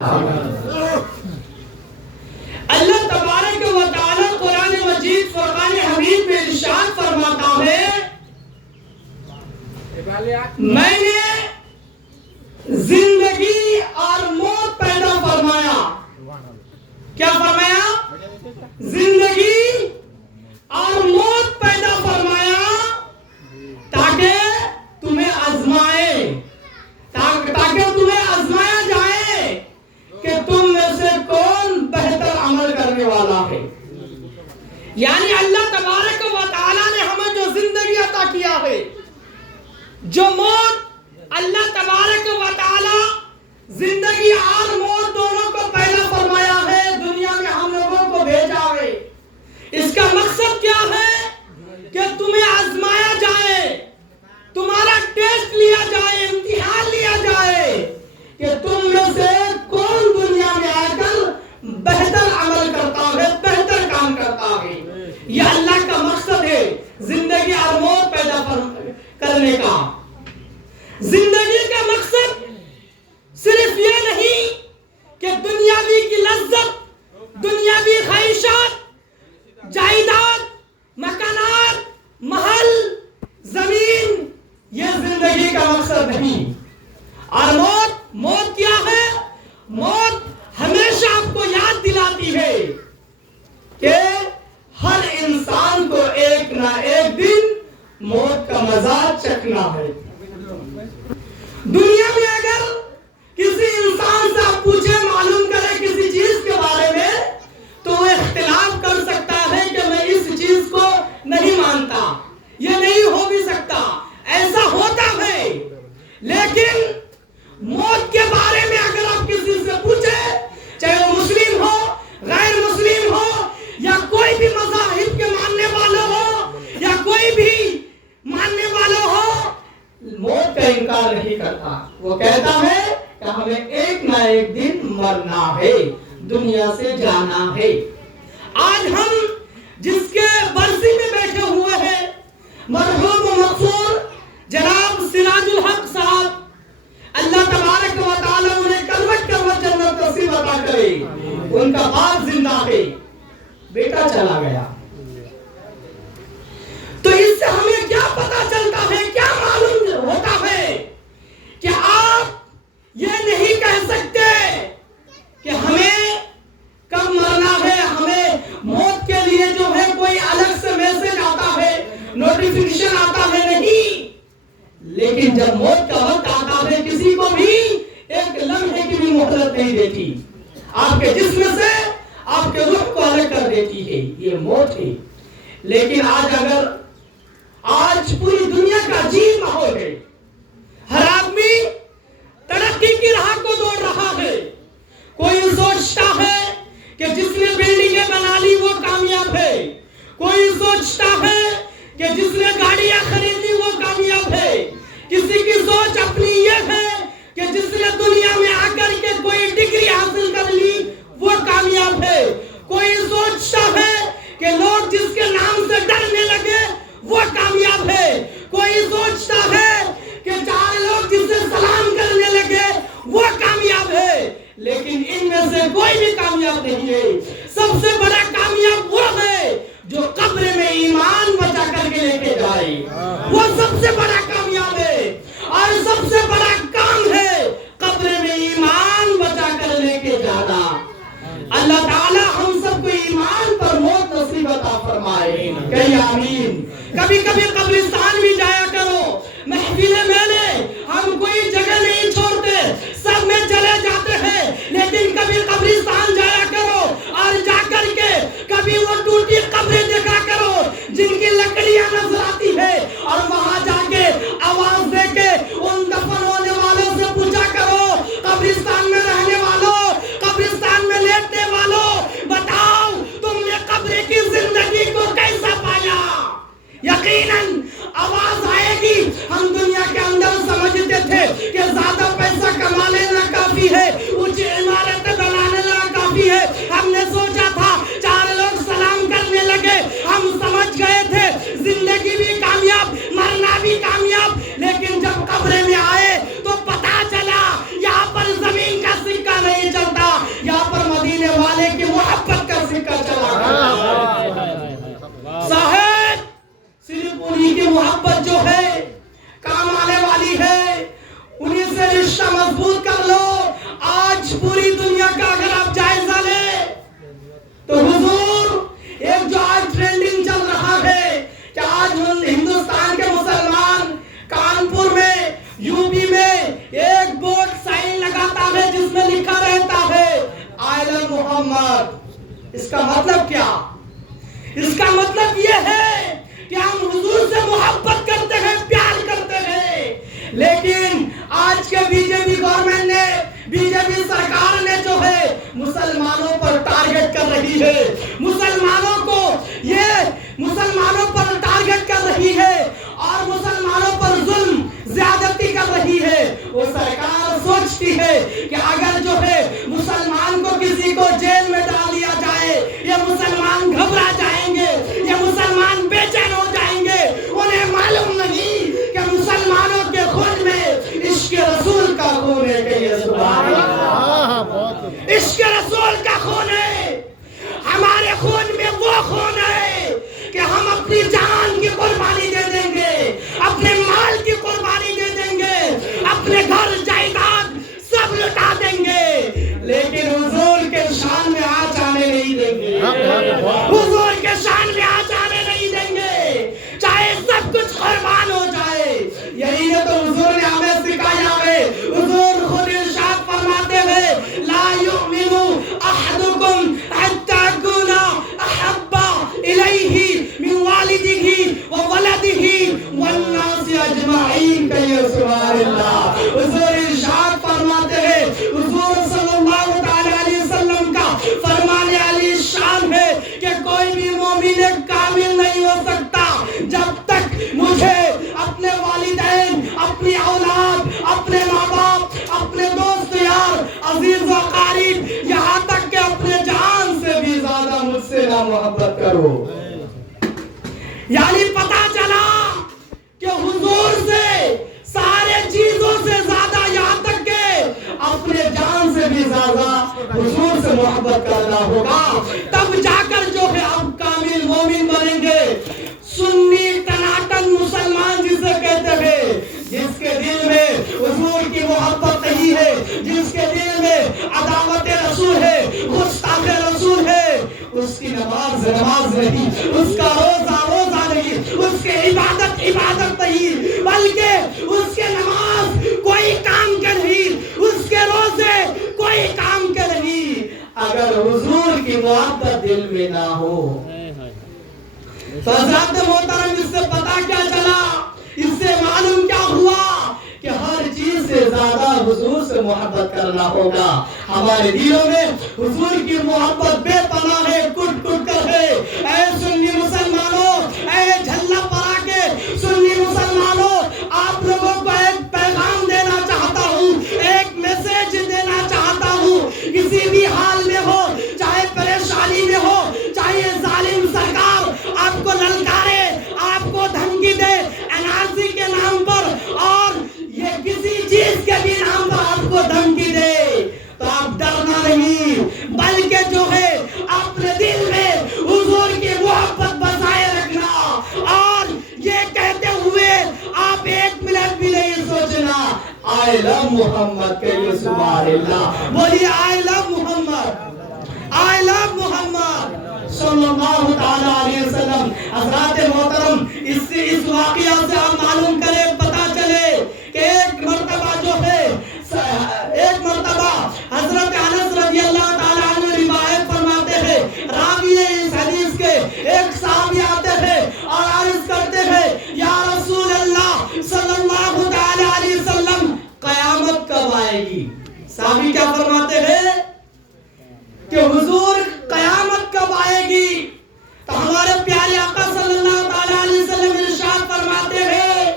اللہ تبارک و تعالی قرآن مجید فرقان حمید میں ارشاد فرماتا ہے، میں نے زندگی اور موت پیدا فرمایا۔ کیا فرمایا؟ زندگی اور موت پیدا فرمایا تاکہ تمہیں آزمائے، تاکہ تمہیں آزمایا جائے کہ تم میں سے کون بہتر عمل کرنے والا ہے۔ یعنی اللہ تبارک و تعالیٰ نے ہمیں جو زندگی عطا کیا ہے، جو موت اللہ تبارک و تعالیٰ زندگی اور موت دونوں کو پیدا فرمایا ہے، دنیا میں ہم لوگوں کو بھیجا ہے۔ اس کا مقصد کیا ہے؟ کہ تمہیں آزمایا جائے، تمہارا ٹیسٹ لیا جائے، امتحان لیا جائے کہ تم میں سے کون دنیا میں آ کر بہتر عمل کرتا ہے، بہتر کام کرتا ہے۔ یہ اللہ کا مقصد ہے زندگی اور موت پیدا کرنے کا۔ زندگی کا مقصد صرف یہ نہیں کہ دنیاوی کی لذت، دنیاوی خواہشات، جائیداد، مکانات، محل، زمین، یہ زندگی کا مقصد نہیں۔ اور موت کیا ہے؟ موت ہمیشہ آپ کو یاد دلاتی ہے کہ ہر انسان کو ایک نہ ایک دن موت کا مزہ چکھنا ہے۔ دنیا میں اگر کسی انسان سے آپ پوچھے، معلوم کرے کسی چیز کے بارے میں، تو وہ اختلاف کر سکتا ہے کہ میں اس چیز کو نہیں مانتا، یہ نہیں ہو بھی سکتا، ایسا ہوتا ہے۔ لیکن موت کے بارے میں اگر آپ کسی سے پوچھے، چاہے وہ مسلم ہو، غیر مسلم ہو، یا کوئی بھی مذاہب کے ماننے والا ہو، یا کوئی بھی ماننے والا ہو، موت کا انکار نہیں کرتا۔ وہ کہتا ہے کہ ہمیں ایک نہ ایک دن مرنا ہے، دنیا سے جانا ہے۔ آج ہم جس کے برسی میں بیٹھے ہوئے ہیں، مرحوم و مغفور جناب سراج الحق صاحب، اللہ تبارک و تعالی انہیں کروٹ کروٹ جنت نصیب عطا کرے۔ ان کا باپ زندہ ہے، بیٹا چلا گیا۔ تو اس سے ہمیں کیا پتا چلتا ہے، کیا معلوم ہوتا ہے کہ آپ یہ نہیں کہہ سکتے کہ ہمیں کب مرنا ہے، ہمیں موت کے لیے جو ہے کوئی الگ سے میسج آتا ہے، نوٹیفیکیشن آتا ہے، نہیں۔ لیکن جب موت کا وقت آتا ہے، کسی کو بھی ایک لمحے کی بھی مہلت نہیں دیتی، آپ کے جسم سے آپ کے روح کو الگ کر دیتی ہے، یہ موت ہے۔ لیکن آج پوری دنیا کا عجیب ماحول ہے، ہر آدمی ترقی کی راہ کو دوڑ رہا ہے۔ کوئی سوچتا ہے کہ جس نے بلڈنگیں بنا لی وہ کامیاب ہے، کوئی سوچتا ہے کہ جس نے گاڑیاں خرید لی وہ کامیاب ہے، کسی کی سوچ اپنی یہ ہے کہ جس نے دنیا میں آ کر کے کوئی ڈگری حاصل کر لی وہ کامیاب ہے، کوئی سوچتا ہے کہ لوگ جس کے نام سے ڈرنے لگے وہ کامیاب ہے، کوئی سوچتا ہے کہ چار لوگ جس سے سلام کرنے لگے وہ کامیاب ہے۔ لیکن ان میں سے کوئی بھی کامیاب نہیں ہے۔ سب سے بڑا کامیاب وہ ہے جو قبر میں ایمان بچا کر کے لے کے جائے، وہ سب سے بڑا کامیاب ہے۔ اور سب سے بڑا کام ہے قبر میں ایمان بچا کر لے کے جانا۔ اللہ تعالی ہم سب کو ایمان پر موت نصیب عطا فرمائے، کہیں آمین۔ کبھی کبھی قبرستان بھی جایا کرو، محفل میلے ہم کوئی جگہ نہیں چھوڑتے، سب میں چلے جاتے ہیں، لیکن کبھی قبرستان جایا کرو اور جا کر کے کبھی وہ ٹوٹی قبریں دیکھا کرو جن کی لکڑیاں نظر آتی ہے، اور وہاں جا کے آواز دے کے ان دفن ہونے والوں سے پوچھا کرو، قبرستان میں رہنے والوں، قبرستان میں لیٹنے والوں، بتاؤ تم نے قبر کی زندگی کو کیسا پایا؟ یقیناً آواز آج پوری دنیا کا اگر آپ جائزہ لیں تو حضور ایک جو آج ٹرینڈنگ چل رہا ہے کہ آج ہندوستان کے مسلمان کانپور میں یو پی میں ایک بورڈ سائن لگاتا ہے جس میں لکھا رہتا ہے آئی لو محمد. اس کا مطلب کیا؟ اس کا مطلب یہ ہے کہ ہم حضور سے محبت کرتے ہیں، پیار کرتے ہیں. لیکن آج کے بی جے پی گورنمنٹ نے، بی جے پی سرکار نے جو ہے مسلمانوں پر ٹارگٹ کر رہی ہے، مسلمانوں پر ٹارگٹ کر رہی ہے اور مسلمانوں پر ظلم زیادتی کر رہی ہے. وہ سرکار سوچتی ہے کہ اگر جو ہے مسلمان کو کسی کو جیل میں ڈال دیا جائے، یہ مسلمان گھبرا جائیں گے، یہ مسلمان بے چین ہو جائیں گے. انہیں معلوم نہیں کہ مسلمانوں کے خون میں عشق رسول کا خون ہے. کہ یہ سبحان اللہ، عشق رسول کا خون ہے. ہمارے خون میں وہ خون ہے کہ ہم اپنی جان کی قربانی دے دیں گے، اپنے مال کی قربانی دے دیں گے، اپنے گھر جائیداد سب لٹا دیں گے، لیکن حضور کے شان میں آنچ آنے نہیں دیں گے. حضور کے شان میں آنچ آنے نہیں دیں گے، چاہے سب کچھ قربان ہو جائے. یہی ہے تو حضور نے ہمیں سکھایا ہے. حضور خود ارشاد فرماتے ہیں لا یؤمن احدکم حتی اکون احب الیہ من والدہ وولدہ والناس اجمعین. کہیے سبحان اللہ. حضور ارشاد فرماتے ہیں، حضور صلی اللہ تعالی علیہ وسلم کا فرمان علی شان ہے کہ کوئی بھی مومن کامل نہیں ہو سکتا جب تک مجھے اپنے والدین، اپنی اولاد، اپنے ماں باپ، اپنے دوست یار، عزیز و قریب، یہاں تک کہ اپنے جان سے بھی زیادہ مجھ سے نہ محبت کرو. یعنی پتا چلا کہ حضور سے سارے چیزوں سے زیادہ، یہاں تک کہ اپنے جان سے بھی زیادہ حضور سے محبت کرنا ہوگا. تب جا کر جو ہے ہم کامل مومن بنیں گے. سنی ٹناٹن مسلمان جسے کہتے ہیں، جس کے دل میں حضور کی محبت نہیں ہے، جس کے دل میں عداوت رسول ہے، گستاخ رسول ہے، اس کی نماز نہیں، اس کا روزہ نہیں، اس کے عبادت نہیں، بلکہ اس کے نماز کوئی کام کے نہیں، اس کے روزے کوئی کام کے نہیں، اگر حضور کی محبت دل میں نہ ہو. تو حضرات محترم، اس سے پتا کیا چلا، اس سے معلوم کیا ہوا کہ ہر چیز سے زیادہ حضور سے محبت کرنا ہوگا. ہمارے دلوں میں حضور کی محبت بے پناہ ہے، کٹ کٹ کر ہے. اے سنی مسلمانوں، اے جھلا پرا کے سنی مسلمانوں، آپ لوگوں کو ایک پیغام دینا چاہتا ہوں، ایک میسج دینا چاہتا ہوں. کسی بھی حال میں ہو، چاہے پریشانی میں ہو، چاہے ظالم سرکار آپ کو للکارے، آپ کو دھمکی دے NRC کے نام پر اور یہ کسی چیز کے بھی نام پر آپ کو دھمکی دے، تو آپ ڈرنا نہیں، بلکہ جو ہے اپنے دل میں حضور کی محبت بسائے رکھنا، اور یہ کہتے ہوئے آپ ایک منٹ بھی نہیں سوچنا آئی لو محمد. کہیے سبحان اللہ. بولیے آئی لو محمد، آئی لو محمد صلی اللہ تعالی علیہ وسلم. حضرات محترم، اس واقعہ سے آپ معلوم کریں، پتا چلے کہ ایک مرتبہ جو ہے، ایک مرتبہ حضرت انس رضی اللہ تعالی عنہ روایت فرماتے ہیں، راوی اس حدیث کے ایک صحابی آتے ہیں اور عرض کرتے ہیں یا رسول اللہ صلی اللہ تعالی علیہ وسلم، قیامت کب آئے گی؟ صحابی کیا فرماتے ہیں کہ حضور قیامت کب آئے گی؟ تو ہمارے پیارے آقا صلی اللہ تعالی علیہ وسلم ارشاد فرماتے ہیں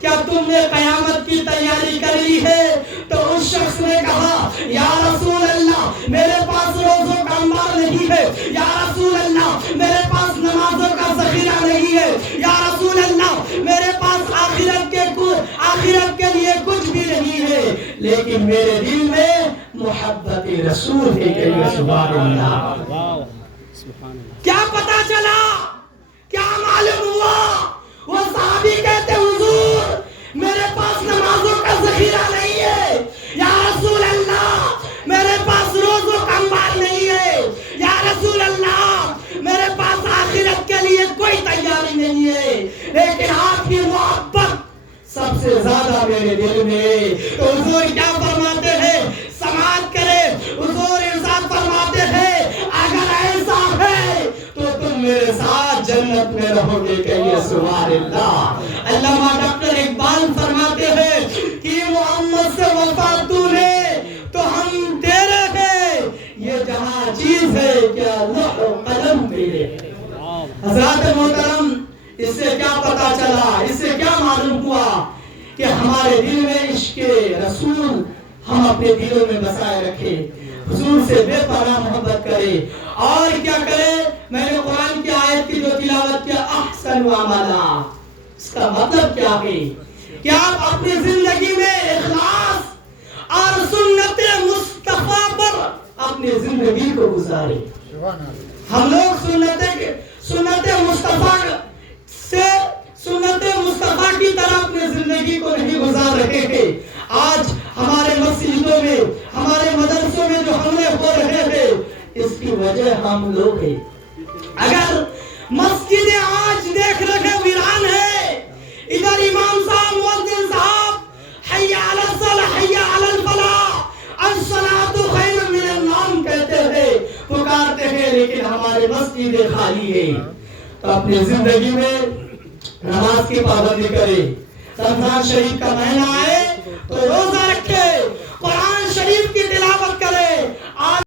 کیا تم نے قیامت کی تیاری کر لی ہے؟ تو اس شخص نے کہا یا رسول اللہ میرے پاس روزوں کا انبار نہیں ہے، یا رسول اللہ میرے پاس نمازوں کا ذخیرہ نہیں ہے، یا رسول اللہ میرے پاس آخرت کے لیے کچھ بھی نہیں ہے، لیکن میرے دل میں محبت رسول ہے. کہ سبحان اللہ. کیا پتا چلا، کیا معلوم ہوا؟ وہ صحابی کہتے حضور میرے پاس نمازوں کا ذخیرہ نہیں ہے، یا رسول اللہ میرے میرے دل میں. تو حضور کیا فرماتے ہیں؟ سماعت کرے. حضور ارشاد فرماتے ہیں اگر ایسا ہے تو تم میرے ساتھ جنت میں رہو گے. کہیے سبحان اللہ. علامہ ڈاکٹر اقبال فرماتے ہیں کہ محمد سے وفا تو نے تو ہم تیرے ہیں، یہ جہاں چیز ہے کیا لوح و قلم میرے. حضرات محترم، اس سے کیا پتا چلا، اس سے کیا معلوم ہوا کہ ہمارے دل میں عشق رسول ہم اپنے دلوں میں بسائے رکھے، حضور سے بے پناہ محبت کرے. اور کیا کرے؟ میں نے قرآن کی آیت کی جو تلاوت کیا احسن عملا، اس کا مطلب کیا ہے کہ آپ اپنی زندگی میں اخلاص اور سنت مصطفیٰ پر اپنی زندگی کو گزارے. ہم لوگ سنت مصطفیٰ سے سنت مصطفیٰ کی طرح اپنی زندگی کو نہیں گزار رہے ہیں. آج ہمارے مسجدوں میں، ہمارے مدرسوں میں جو حملے ہو رہے ہیں، اس کی وجہ ہم لوگ ہیں. اگر مسجدیں آج دیکھ رہے ویران ہے، ادھر امام صاحب مؤذن صاحب حی علی الصلاۃ حی علی الفلاح الصلاۃ خیر من النوم کہتے ہیں، پکارتے ہیں، لیکن ہمارے مسجدیں خالی ہیں. تو اپنی زندگی میں نماز کی پابندی کرے. رمضان شریف کا مہینہ آئے تو روزہ رکھے.